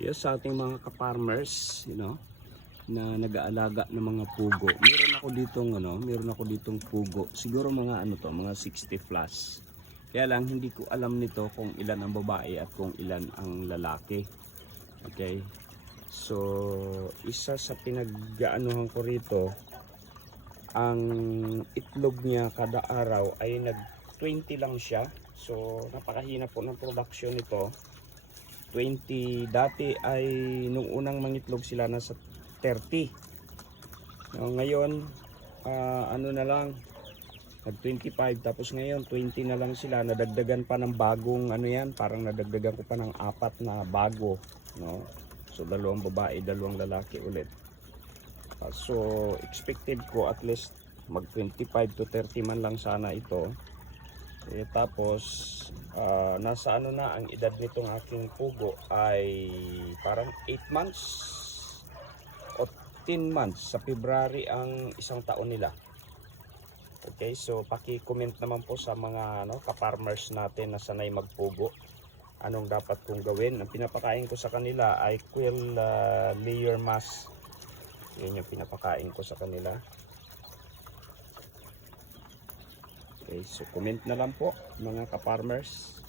Yes, sa ating mga ka-farmers, na nag-aalaga ng mga pugo. Meron ako ditong pugo. Siguro mga mga 60 plus. Kaya lang hindi ko alam nito kung ilan ang babae at kung ilan ang lalaki. Okay? So, isa sa pinag-aanuhan ko rito, ang itlog niya kada araw ay nag 20 lang siya. So, napakahina po ng production nito. 20 dati ay nung unang mangitlog sila nasa 30. Ngayon na lang nag 25, tapos ngayon 20 na lang sila. Nadagdagan pa ng bagong parang nadagdagan ko pa ng 4 na bago, no? So 2 babae, 2 lalaki ulit. So expected ko at least mag 25 to 30 man lang sana ito. Tapos nasa na ang edad nitong aking pugo ay parang 8 months o 10 months. Sa February ang isang taon nila. Okay, so paki-comment naman po sa mga ka-farmers natin na sanay magpugo. Anong dapat kong gawin? Ang pinapakain ko sa kanila ay quail layer mass. Yan yung pinapakain ko sa kanila. Okay, so comment na lang po mga ka-farmers.